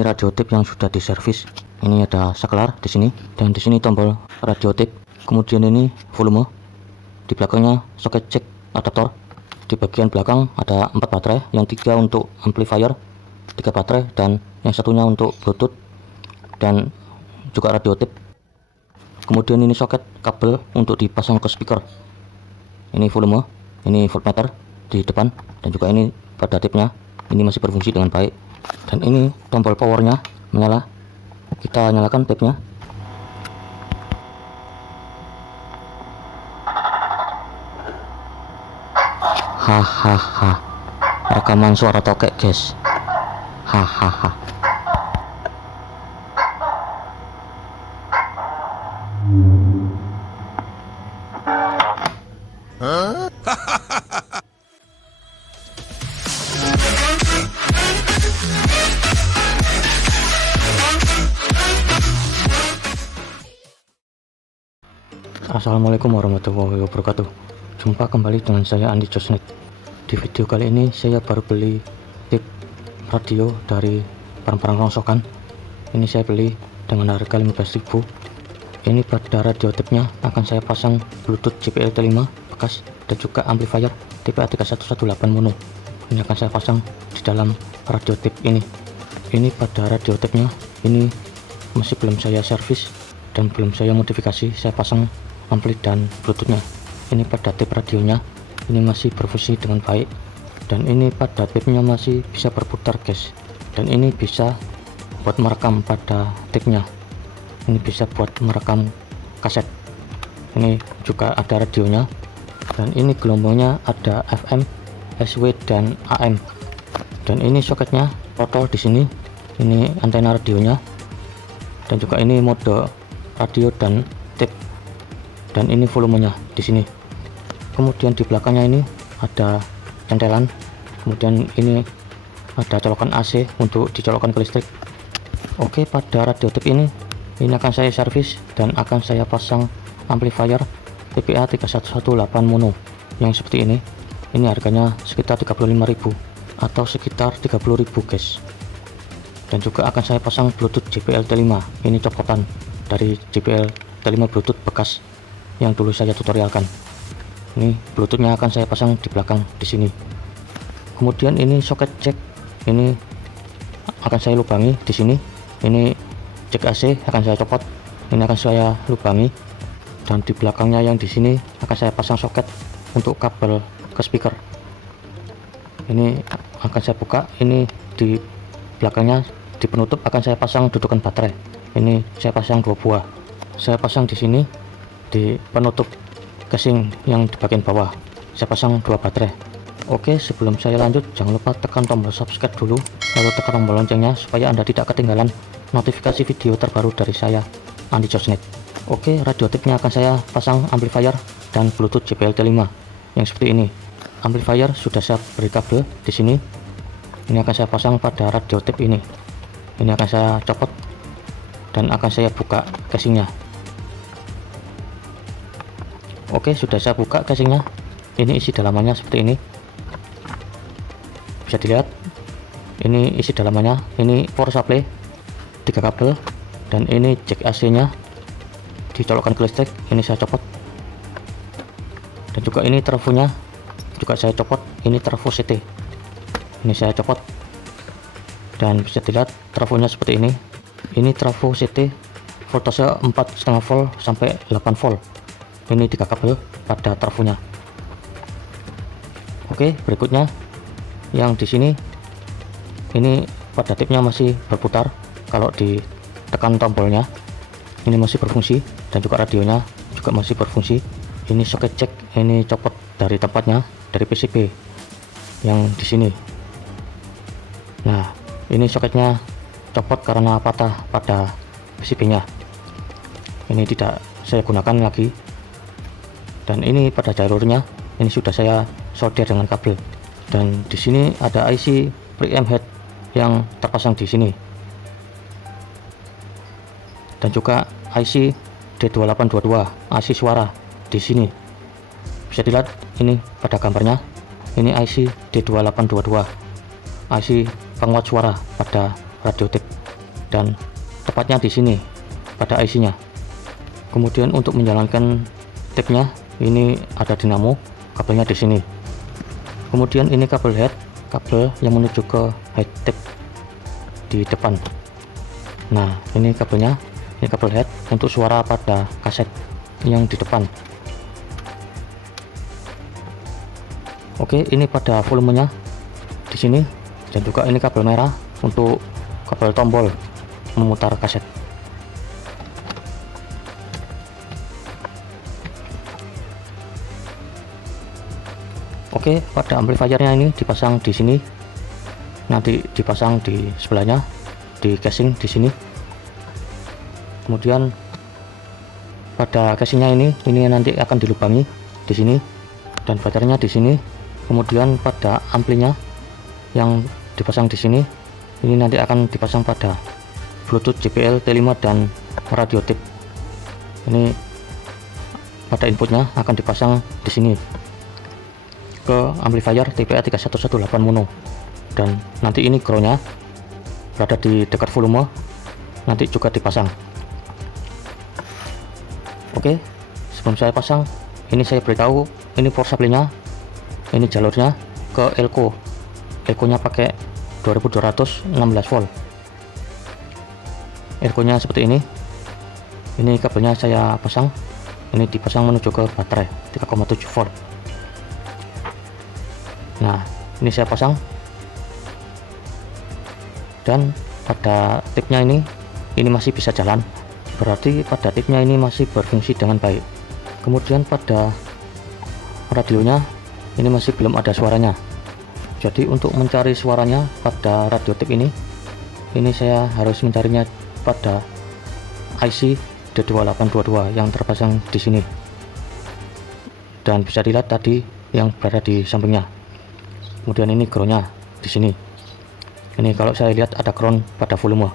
Ini radio tip yang sudah diservis. Ini ada saklar di sini dan di sini tombol radio tip. Kemudian ini volume. Di belakangnya soket jack adaptor. Di bagian belakang ada 4 baterai, yang 3 untuk amplifier, 3 baterai, dan yang satunya untuk Bluetooth dan juga radio tip. Kemudian ini soket kabel untuk dipasang ke speaker. Ini volume, ini voltmeter di depan, dan juga ini pada tipnya. Ini masih berfungsi dengan baik. Dan ini tombol powernya menyala. Kita nyalakan tipnya. Hahaha, rekaman suara tokek guys. Hahaha. Assalamualaikum warahmatullahi wabarakatuh. Jumpa kembali dengan saya Andi Josnet. Di video kali ini saya baru beli tip radio dari barang-barang rongsokan. Ini saya beli dengan harga 15.000. Ini pada radio tipnya akan saya pasang Bluetooth JBL T5 bekas dan juga amplifier tipe A3118 mono. Ini akan saya pasang di dalam radio tip ini. Ini pada radio tipnya ini masih belum saya servis dan belum saya modifikasi. Saya pasang ampli dan bluetoothnya. Ini pada tip radionya ini masih berfungsi dengan baik, dan ini pada tipnya masih bisa berputar guys, dan ini bisa buat merekam pada tipnya. Ini bisa buat merekam kaset. Ini juga ada radionya, dan ini gelombangnya ada FM, SW, dan AM. Dan ini soketnya total di sini. Ini antena radionya, dan juga ini mode radio dan tip. Dan ini volumenya di sini. Kemudian di belakangnya ini ada centelan. Kemudian ini ada colokan AC untuk dicolokkan ke listrik. Oke, pada radio tip ini akan saya servis dan akan saya pasang amplifier tipe A3118 mono yang seperti ini. Ini harganya sekitar 35.000 atau sekitar 30.000 guys. Dan juga akan saya pasang Bluetooth JBL T5. Ini copotan dari JBL T5 Bluetooth bekas yang dulu saya tutorialkan. Ini Bluetoothnya akan saya pasang di belakang di sini. Kemudian ini soket jack ini akan saya lubangi di sini. Ini jack AC akan saya copot. Ini akan saya lubangi, dan di belakangnya yang di sini akan saya pasang soket untuk kabel ke speaker. Ini akan saya buka. Ini di belakangnya di penutup akan saya pasang dudukan baterai. Ini saya pasang 2 buah. Saya pasang di sini di penutup casing yang di bagian bawah. Saya pasang 2 baterai. Oke, sebelum saya lanjut jangan lupa tekan tombol subscribe dulu, lalu tekan tombol loncengnya supaya Anda tidak ketinggalan notifikasi video terbaru dari saya, Andi Josnet. Oke, radio tipnya akan saya pasang amplifier dan Bluetooth JBL T5 yang seperti ini. Amplifier sudah saya beri kabel di sini. Ini akan saya pasang pada radio tip ini. Ini akan saya copot dan akan saya buka casingnya. Oke, sudah saya buka casingnya. Ini isi dalamannya seperti ini. Bisa dilihat. Ini isi dalamannya. Ini power supply 3 kabel, dan ini jack AC-nya dicolokkan ke listrik. Ini saya copot. Dan juga ini trafonya juga saya copot. Ini trafo CT. Ini saya copot. Dan bisa dilihat trafonya seperti ini. Ini trafo CT voltase 4,5 volt sampai 8 volt. Ini 3 kabel pada trafonya. Oke, berikutnya yang di sini ini pada tipnya masih berputar. Kalau ditekan tombolnya ini masih berfungsi, dan juga radionya juga masih berfungsi. Ini soket jack ini copot dari tempatnya dari PCB yang di sini. Nah, ini soketnya copot karena patah pada PCB-nya. Ini tidak saya gunakan lagi. Dan ini pada jalurnya ini sudah saya solder dengan kabel. Dan di sini ada IC preamp head yang terpasang di sini. Dan juga IC D2822 AC suara di sini. Bisa dilihat ini pada gambarnya. Ini IC D2822 IC penguat suara pada radio tip. dan tepatnya di sini pada IC-nya. Kemudian untuk menjalankan tapnya, ini ada dinamo, kabelnya di sini. Kemudian ini kabel head, kabel yang menuju ke head tape di depan. Nah, ini kabelnya, ini kabel head untuk suara pada kaset yang di depan. Oke, ini pada volumenya di sini, dan juga ini kabel merah untuk kabel tombol memutar kaset. Oke, pada amplifiernya ini dipasang di sini, nanti dipasang di sebelahnya, di casing di sini. Kemudian pada casingnya ini nanti akan dilubangi di sini, dan baterainya di sini. Kemudian pada amplinya yang dipasang di sini, ini nanti akan dipasang pada Bluetooth JBL T5 dan radio tip. Ini pada inputnya akan dipasang di sini ke amplifier TPA 3118 mono, dan nanti ini groundnya berada di dekat volume, nanti juga dipasang. Oke, sebelum saya pasang, ini saya beritahu, ini power supply-nya, ini jalurnya ke elko nya pakai 2216 volt. Elko nya seperti ini kabelnya saya pasang, ini dipasang menuju ke baterai 3,7 volt. Nah, ini saya pasang, dan pada tipnya ini masih bisa jalan, berarti pada tipnya ini masih berfungsi dengan baik. Kemudian pada radionya ini masih belum ada suaranya, jadi untuk mencari suaranya pada radio tip ini saya harus mencarinya pada IC D2822 yang terpasang di sini, dan bisa dilihat tadi yang berada di sampingnya. Kemudian ini groundnya di sini. Ini kalau saya lihat ada ground pada volume.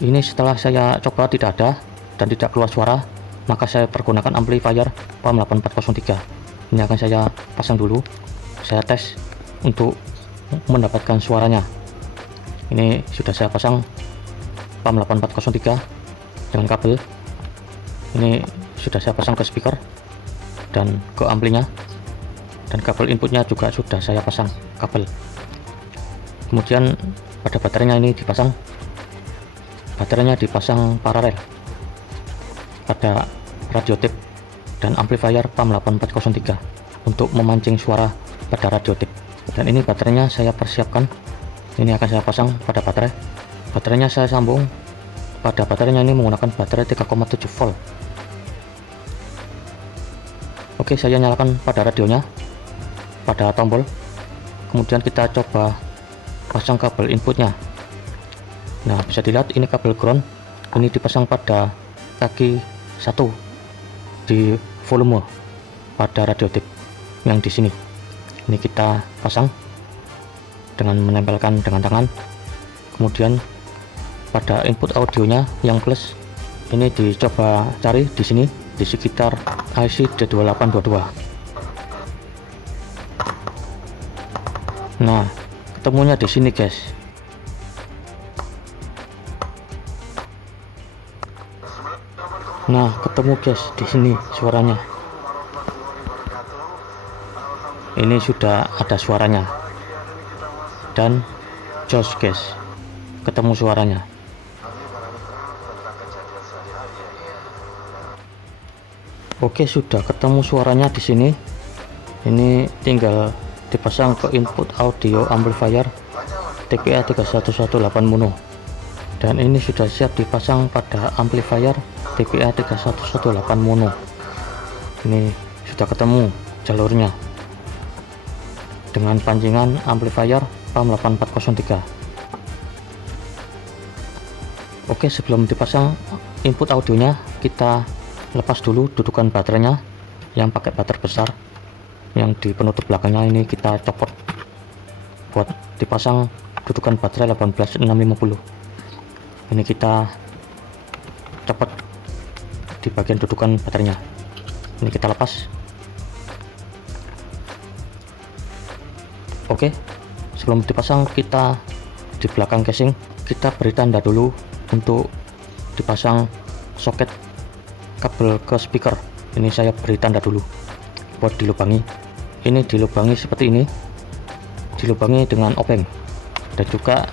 Ini setelah saya coba tidak ada dan tidak keluar suara, maka saya pergunakan amplifier PAM 8403. Ini akan saya pasang dulu, saya tes untuk mendapatkan suaranya. Ini sudah saya pasang PAM 8403 dengan kabel. Ini sudah saya pasang ke speaker dan ke amplinya, dan kabel inputnya juga sudah saya pasang kabel. Kemudian pada baterainya ini dipasang, baterainya dipasang paralel pada radio tip dan amplifier PAM 8403 untuk memancing suara pada radio tip. Dan ini baterainya saya persiapkan, ini akan saya pasang pada baterai. Baterainya saya sambung pada baterainya ini menggunakan baterai 3,7 volt. Oke, saya nyalakan pada radionya, pada tombol. Kemudian kita coba pasang kabel inputnya. Nah, bisa dilihat ini kabel ground, ini dipasang pada kaki 1 di volume pada radio tip yang di sini. Ini kita pasang dengan menempelkan dengan tangan. Kemudian pada input audionya yang plus, ini dicoba cari di sini di sekitar IC D2822. Nah, ketemunya di sini, guys. Nah, ketemu guys di sini suaranya. Ini sudah ada suaranya. Dan jos guys, ketemu suaranya. Oke, sudah ketemu suaranya di sini. Ini tinggal dipasang ke input audio amplifier TPA 3118 mono, dan ini sudah siap dipasang pada amplifier TPA 3118 mono. Ini sudah ketemu jalurnya dengan pancingan amplifier PAM 8403. Oke, sebelum dipasang input audionya, kita lepas dulu dudukan baterainya yang pakai baterai besar. Yang di penutup belakangnya ini kita copot buat dipasang dudukan baterai 18650. Ini kita copot di bagian dudukan baterainya. Ini kita lepas. Oke, sebelum dipasang kita di belakang casing kita beri tanda dulu untuk dipasang soket kabel ke speaker. Ini saya beri tanda dulu buat dilubangi. Ini dilubangi seperti ini, dilubangi dengan obeng dan juga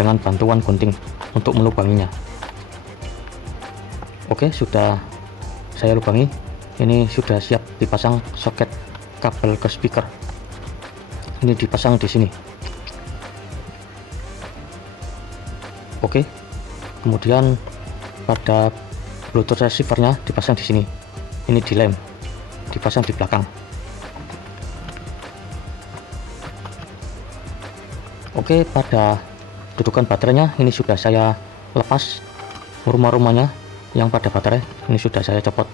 dengan bantuan gunting untuk melubanginya. Oke, sudah saya lubangi. Ini sudah siap dipasang soket kabel ke speaker. Ini dipasang di sini. Oke, kemudian pada Bluetooth receivernya dipasang di sini. Ini dilem, dipasang di belakang. Oke, pada dudukan baterainya ini sudah saya lepas rumah-rumahnya yang pada baterai. Ini sudah saya copot.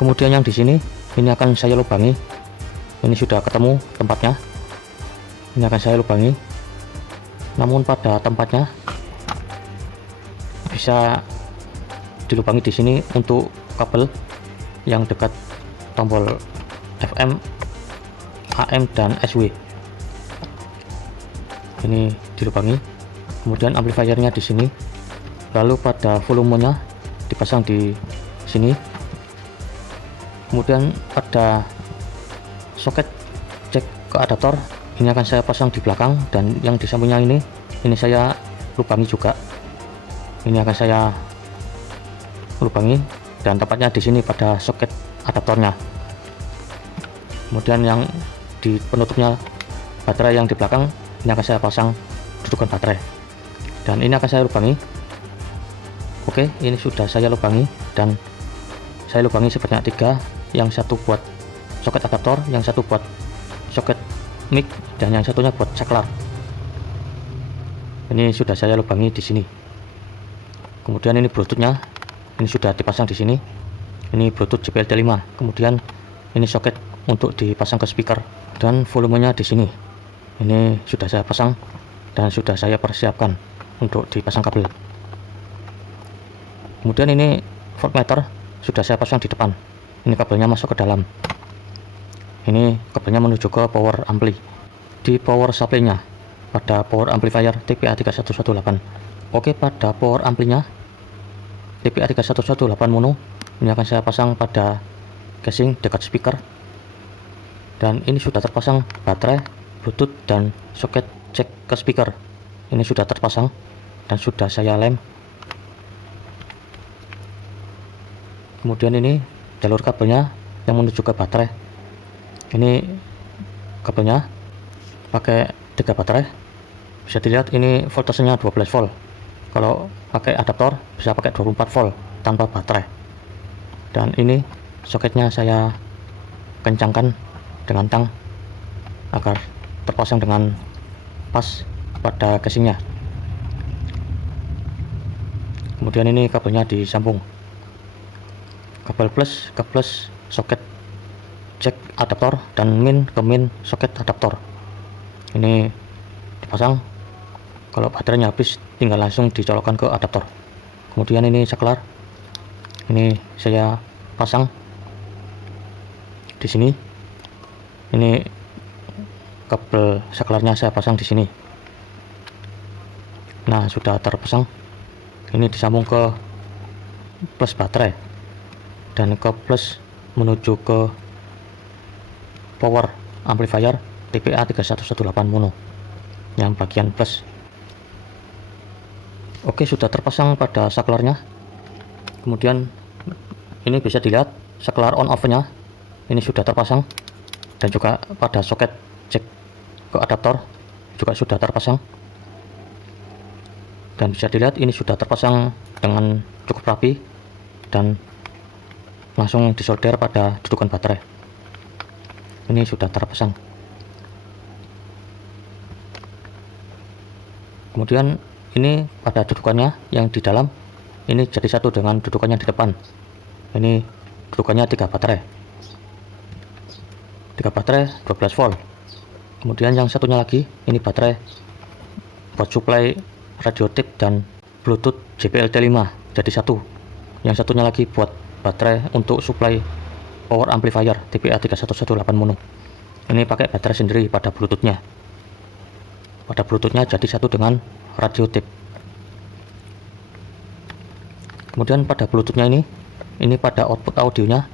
Kemudian yang di sini ini akan saya lubangi. Ini sudah ketemu tempatnya. Ini akan saya lubangi. Namun pada tempatnya bisa dilubangi di sini untuk kabel yang dekat tombol FM, AM dan SW. Ini dilubangi. Kemudian amplifiernya di sini. Lalu pada volumenya dipasang di sini. Kemudian pada soket cek ke adaptor ini akan saya pasang di belakang, dan yang di sampingnya ini saya lubangi juga. Ini akan saya lubangi dan tepatnya di sini pada soket adaptornya. Kemudian yang di penutupnya baterai yang di belakang ini akan saya pasang dudukan baterai, dan ini akan saya lubangi. Oke, ini sudah saya lubangi, dan saya lubangi sebanyak 3, yang satu buat soket adaptor, yang satu buat soket mic, dan yang satunya buat saklar. Ini sudah saya lubangi di sini. Kemudian ini Bluetoothnya, ini sudah dipasang di sini. Ini Bluetooth JBL-T5. Kemudian ini soket untuk dipasang ke speaker, dan volumenya di sini. Ini sudah saya pasang dan sudah saya persiapkan untuk dipasang kabel. Kemudian ini voltmeter sudah saya pasang di depan. Ini kabelnya masuk ke dalam. Ini kabelnya menuju ke power ampli. Di power supply-nya pada power amplifier TPA3118. Oke, pada power amplinya TPA3118 mono ini akan saya pasang pada casing dekat speaker. Dan ini sudah terpasang baterai, Bluetooth, dan soket cek ke speaker. Ini sudah terpasang dan sudah saya lem. Kemudian ini jalur kabelnya yang menuju ke baterai. Ini kabelnya pakai 3 baterai. Bisa dilihat ini voltasenya 12 volt. Kalau pakai adaptor bisa pakai 24 volt tanpa baterai. Dan ini soketnya saya kencangkan dengan tang agar terpasang dengan pas pada casingnya. Kemudian ini kabelnya disambung. Kabel plus ke plus soket cek adaptor, dan min ke min soket adaptor. Ini dipasang. Kalau baterainya habis tinggal langsung dicolokkan ke adaptor. Kemudian ini saklar, ini saya pasang di sini. Ini kabel saklarnya saya pasang di sini. Nah, sudah terpasang. Ini disambung ke plus baterai dan ke plus menuju ke power amplifier TPA3118 mono yang bagian plus. Oke, sudah terpasang pada saklarnya. Kemudian ini bisa dilihat saklar on off nya ini sudah terpasang, dan juga pada soket cek ke adaptor juga sudah terpasang, dan bisa dilihat ini sudah terpasang dengan cukup rapi dan langsung disolder pada dudukan baterai. Ini sudah terpasang. Kemudian ini pada dudukannya yang di dalam ini jadi satu dengan dudukannya di depan. Ini dudukannya 3 baterai. 3 baterai 12 volt. Kemudian yang satunya lagi ini baterai buat supply radio tip dan Bluetooth JBL-T5 jadi satu. Yang satunya lagi buat baterai untuk supply power amplifier TPA3118 mono. Ini pakai baterai sendiri pada bluetoothnya. Pada bluetoothnya jadi satu dengan radio tape. Kemudian pada bluetoothnya ini pada output audionya,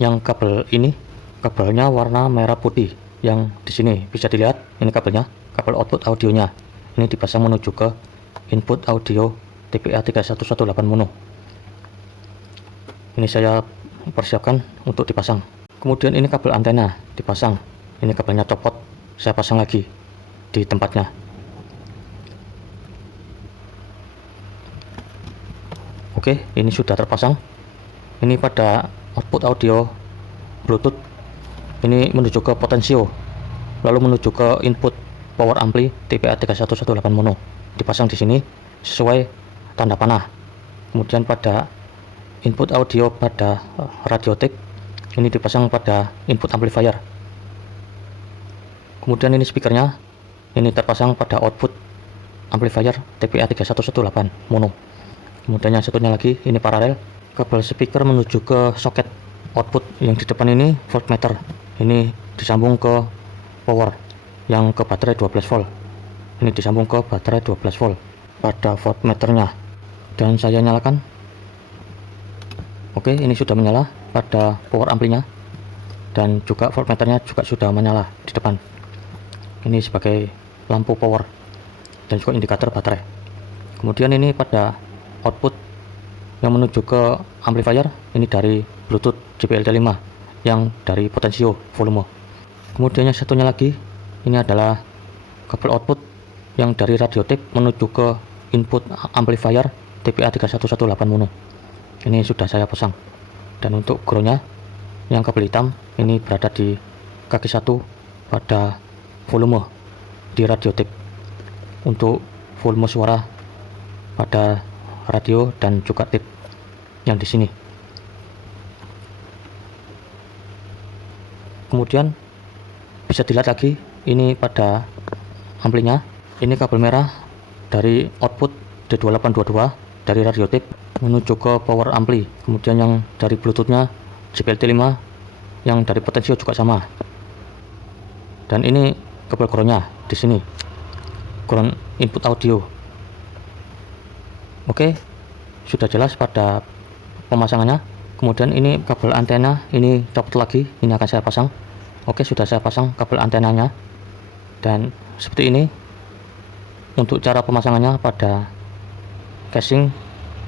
yang kabel ini kabelnya warna merah putih. Yang di sini bisa dilihat, ini kabelnya, kabel output audionya. Ini dipasang menuju ke input audio TPA3118 mono. Ini saya persiapkan untuk dipasang. Kemudian ini kabel antena dipasang. Ini kabelnya copot, saya pasang lagi di tempatnya. Oke, ini sudah terpasang. Ini pada output audio Bluetooth. Ini menuju ke potensio, lalu menuju ke input power ampli TPA3118 mono. Dipasang di sini sesuai tanda panah. Kemudian pada input audio pada radio tape ini dipasang pada input amplifier. Kemudian ini speakernya ini terpasang pada output amplifier TPA3118 mono. Kemudian yang satunya lagi ini paralel, kabel speaker menuju ke soket output yang di depan ini voltmeter. Ini disambung ke power yang ke baterai 12 volt. Ini disambung ke baterai 12 volt pada voltmeternya, dan saya nyalakan. Oke, ini sudah menyala pada power amplinya, dan juga voltmeternya juga sudah menyala di depan. Ini sebagai lampu power dan juga indikator baterai. Kemudian ini pada output yang menuju ke amplifier, ini dari Bluetooth JBL-T5 yang dari potensio volume. Kemudian yang satunya lagi ini adalah kabel output yang dari radio tape menuju ke input amplifier TPA3118 mono. Ini sudah saya pasang. Dan untuk groundnya yang kabel hitam ini berada di kaki satu pada volume di radio tape untuk volume suara pada radio dan juga tape yang di sini. Kemudian bisa dilihat lagi ini pada amplinya, ini kabel merah dari output D2822 dari radio tape menuju ke power ampli. Kemudian yang dari bluetoothnya JBL-T5 yang dari potensio juga sama. Dan ini kabel groundnya di sini, ground input audio. Oke, sudah jelas pada pemasangannya. Kemudian ini kabel antena ini copot lagi, ini akan saya pasang. Oke, sudah saya pasang kabel antenanya. Dan seperti ini untuk cara pemasangannya pada casing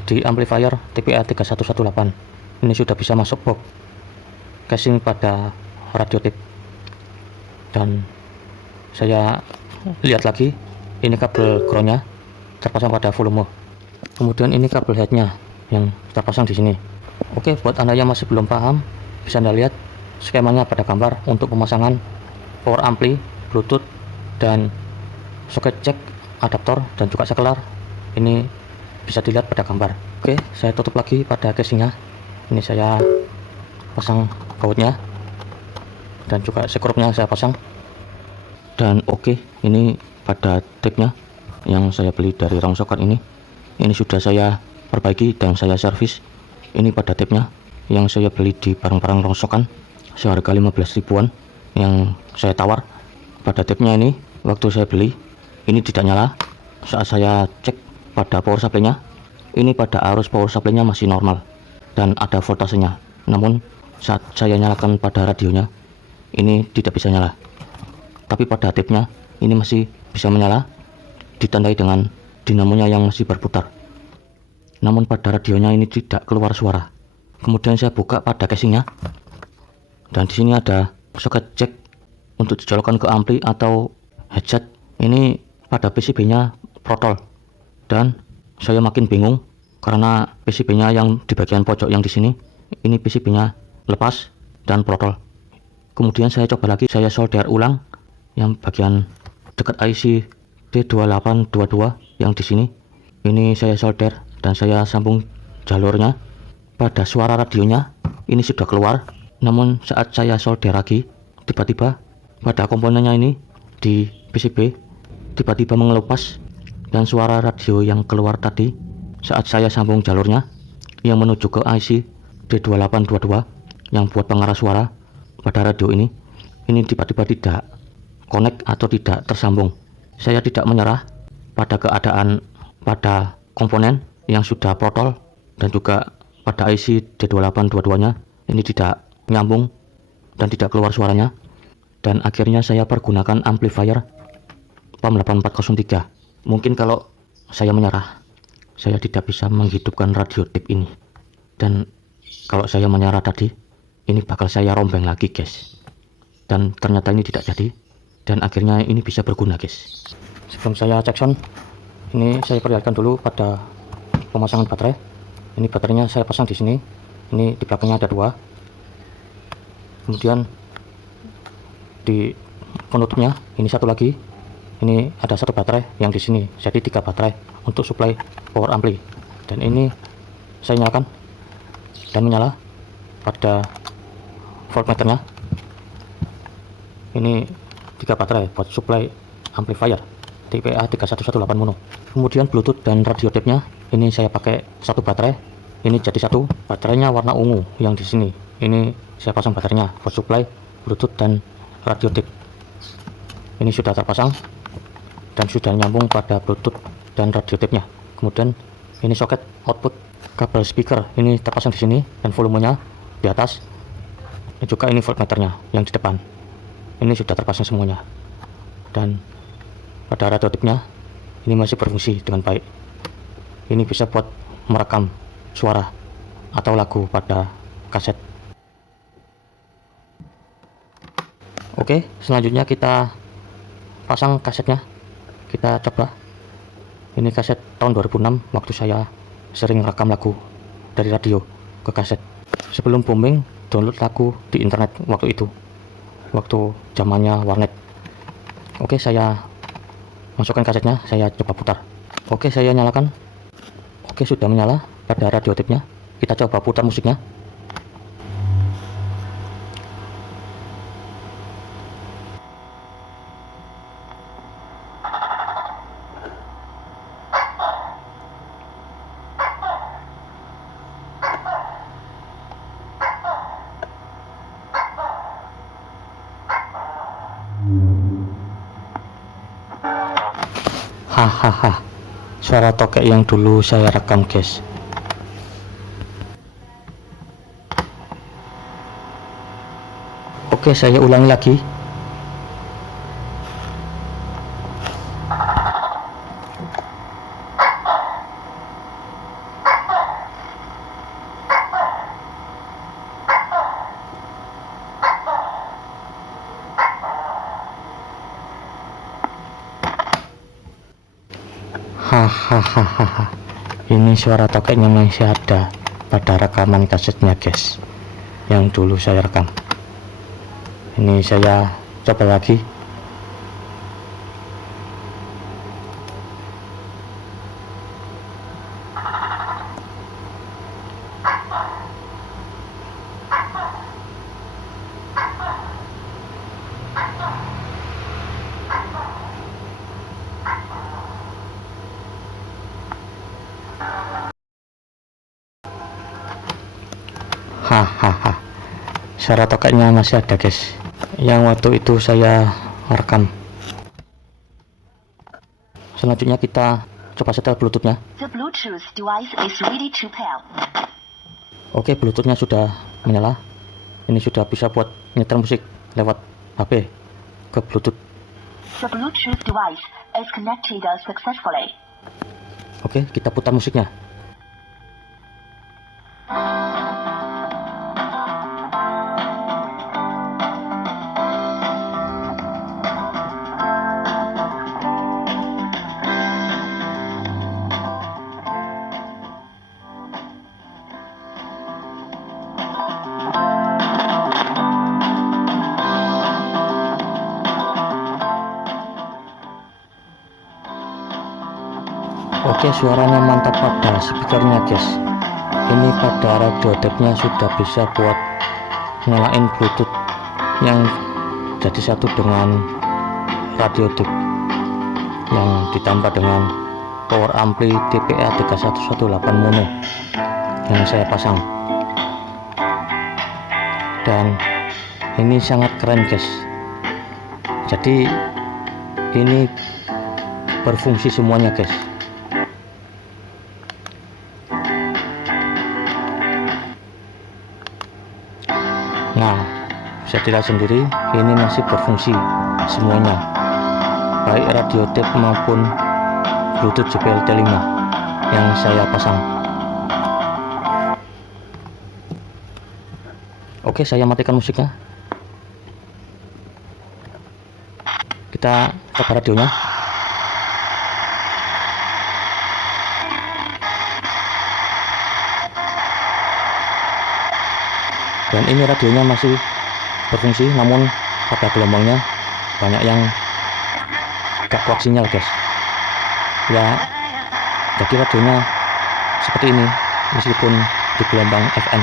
di amplifier TPA3118. Ini sudah bisa masuk box casing pada radio tape. Dan saya lihat lagi, ini kabel groundnya terpasang pada volume. Kemudian ini kabel headnya yang terpasang di sini. Oke, buat Anda yang masih belum paham, bisa Anda lihat skemanya pada gambar untuk pemasangan power ampli, Bluetooth, dan soket jack, adaptor, dan juga sekelar. Ini bisa dilihat pada gambar. Oke, saya tutup lagi pada casingnya. Ini saya pasang bautnya dan juga sekrupnya saya pasang. Dan oke, ini pada tape-nya yang saya beli dari rongsokan ini sudah saya perbaiki dan saya servis. Ini pada tape-nya yang saya beli di barang-barang rongsokan seharga 15 ribuan yang saya tawar. Pada tape-nya ini waktu saya beli ini tidak nyala. Saat saya cek pada power supply-nya, ini pada arus power supply-nya masih normal dan ada voltasenya. Namun saat saya nyalakan pada radionya ini tidak bisa nyala. Tapi pada tape-nya ini masih bisa menyala, ditandai dengan dinamonya yang masih berputar. Namun pada radionya ini tidak keluar suara. Kemudian saya buka pada casingnya, dan di sini ada soket jack untuk dijolokkan ke ampli atau headset. Ini pada PCB-nya protol, dan saya makin bingung karena PCB-nya yang di bagian pojok yang di sini, ini PCB-nya lepas dan protol. Kemudian saya coba lagi, saya solder ulang yang bagian dekat IC D2822 yang di sini. Ini saya solder dan saya sambung jalurnya. Pada suara radionya ini sudah keluar, namun saat saya solder lagi, tiba-tiba pada komponennya ini di PCB tiba-tiba mengelupas, dan suara radio yang keluar tadi saat saya sambung jalurnya yang menuju ke IC D2822 yang buat pengarah suara pada radio ini tiba-tiba tidak connect atau tidak tersambung. Saya tidak menyerah pada keadaan pada komponen yang sudah protol dan juga pada IC D28 dua-duanya ini tidak nyambung dan tidak keluar suaranya, dan akhirnya saya pergunakan amplifier PAM 8403. Mungkin kalau saya menyerah, saya tidak bisa menghidupkan radio tape ini, dan kalau saya menyerah tadi, ini bakal saya rombeng lagi guys, dan ternyata ini tidak jadi, dan akhirnya ini bisa berguna guys. Sebelum saya cek sound, ini saya perlihatkan dulu pada pemasangan baterai. Ini baterainya saya pasang di sini, ini di belakangnya ada dua, kemudian di penutupnya ini satu lagi, ini ada satu baterai yang di sini, jadi 3 baterai untuk suplai power ampli. Dan ini saya nyalakan dan menyala pada voltmeternya. Ini 3 baterai buat suplai amplifier TPA 3118 mono. Kemudian Bluetooth dan radio tape-nya ini saya pakai satu baterai, ini jadi satu. Baterainya warna ungu yang di sini, ini saya pasang baterainya buat suplai Bluetooth dan radio tape. Ini sudah terpasang dan sudah nyambung pada Bluetooth dan radio tape-nya. Kemudian ini soket output kabel speaker ini terpasang di sini dan volumenya di atas. Dan juga ini voltmeternya yang di depan. Ini sudah terpasang semuanya. Dan pada radio tape-nya ini masih berfungsi dengan baik. Ini bisa buat merekam suara atau lagu pada kaset. Oke, selanjutnya kita pasang kasetnya. Kita coba. Ini kaset tahun 2006 waktu saya sering rekam lagu dari radio ke kaset. Sebelum booming download lagu di internet waktu itu, waktu zamannya warnet. Oke, saya masukkan kasetnya, saya coba putar. Oke, saya nyalakan. Oke, sudah menyala pada radio tape-nya. Kita coba putar musiknya. Hahaha, suara tokek yang dulu saya rekam guys. Oke, saya ulangi lagi. Hahaha, ini suara tokeknya masih ada pada rekaman kasetnya guys, yang dulu saya rekam. Ini saya coba lagi. Hahaha, suara tokeknya masih ada guys, yang waktu itu saya rekam. Selanjutnya kita coba setel Bluetooth-nya. The Bluetooth device is ready to pair. Oke, Bluetooth-nya sudah menyala. Ini sudah bisa buat nyetel musik lewat HP ke Bluetooth. The Bluetooth device is connected successfully. Oke, kita putar musiknya. Oke, suaranya mantap pada speakernya guys. Ini pada radio tape-nya sudah bisa buat nyalain Bluetooth yang jadi satu dengan radio tape yang ditambah dengan power ampli TPA 3118 mono yang saya pasang. Dan ini sangat keren guys, Jadi ini berfungsi semuanya guys. Nah, bisa dilihat sendiri, ini masih berfungsi semuanya, baik radio tape maupun Bluetooth JBL T5 yang saya pasang. Oke, saya matikan musiknya. Kita coba radionya. Dan ini radionya masih berfungsi, namun pada gelombangnya banyak yang gak kuat sinyal guys. Ya, jadi radionya seperti ini meskipun di gelombang FM.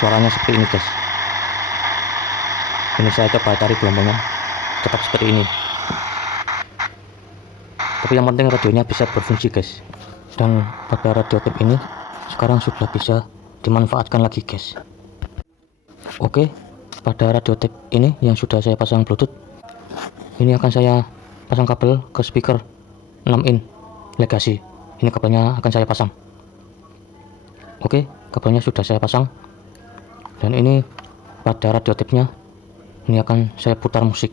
Suaranya seperti ini guys. Ini saya coba tarik gelombangnya, tetap seperti ini. Tapi yang penting radionya bisa berfungsi guys. Dan pada radio tape ini sekarang sudah bisa dimanfaatkan lagi guys. Oke, pada radio tape ini yang sudah saya pasang Bluetooth, ini akan saya pasang kabel ke speaker 6 in Legacy. Ini kabelnya akan saya pasang. Oke, kabelnya sudah saya pasang. Dan ini pada radio tape-nya, ini akan saya putar musik.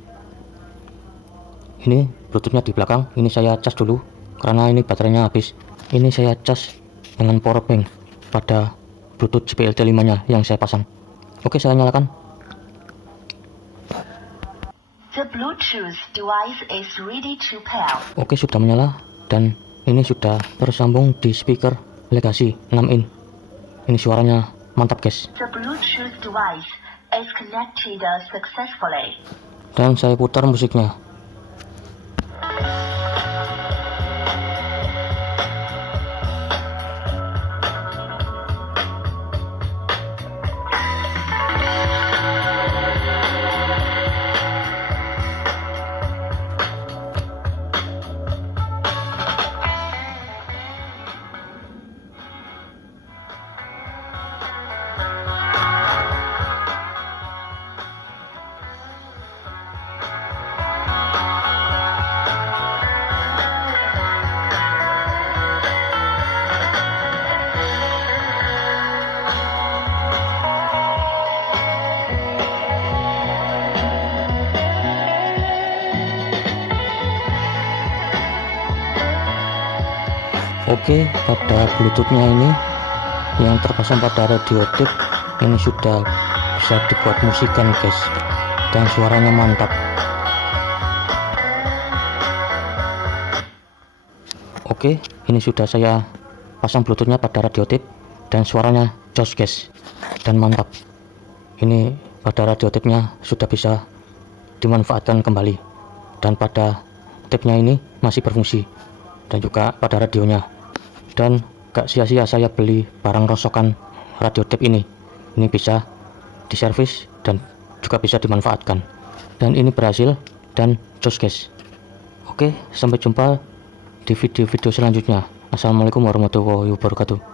Ini Bluetooth-nya di belakang. Ini saya cas dulu karena ini baterainya habis. Ini saya cas dengan power bank pada Bluetooth JBL T5 nya yang saya pasang. Oke, saya nyalakan. The Bluetooth device is ready to pair. Oke, sudah menyala dan ini sudah tersambung di speaker Legacy 6 in. Ini suaranya mantap guys. The Bluetooth device is connected successfully. Dan saya putar musiknya. Oke, pada Bluetooth-nya ini yang terpasang pada radio tape ini sudah bisa dibuat musikan guys, dan suaranya mantap. Oke, ini sudah saya pasang Bluetooth-nya pada radio tape dan suaranya jos guys dan mantap. Ini pada radio tape-nya sudah bisa dimanfaatkan kembali, dan pada tape-nya ini masih berfungsi, dan juga pada radionya. Dan gak sia-sia saya beli barang rongsokan radio tape ini. Ini bisa diservis dan juga bisa dimanfaatkan. Dan ini berhasil dan jos guys. Oke, sampai jumpa di video-video selanjutnya. Assalamualaikum warahmatullahi wabarakatuh.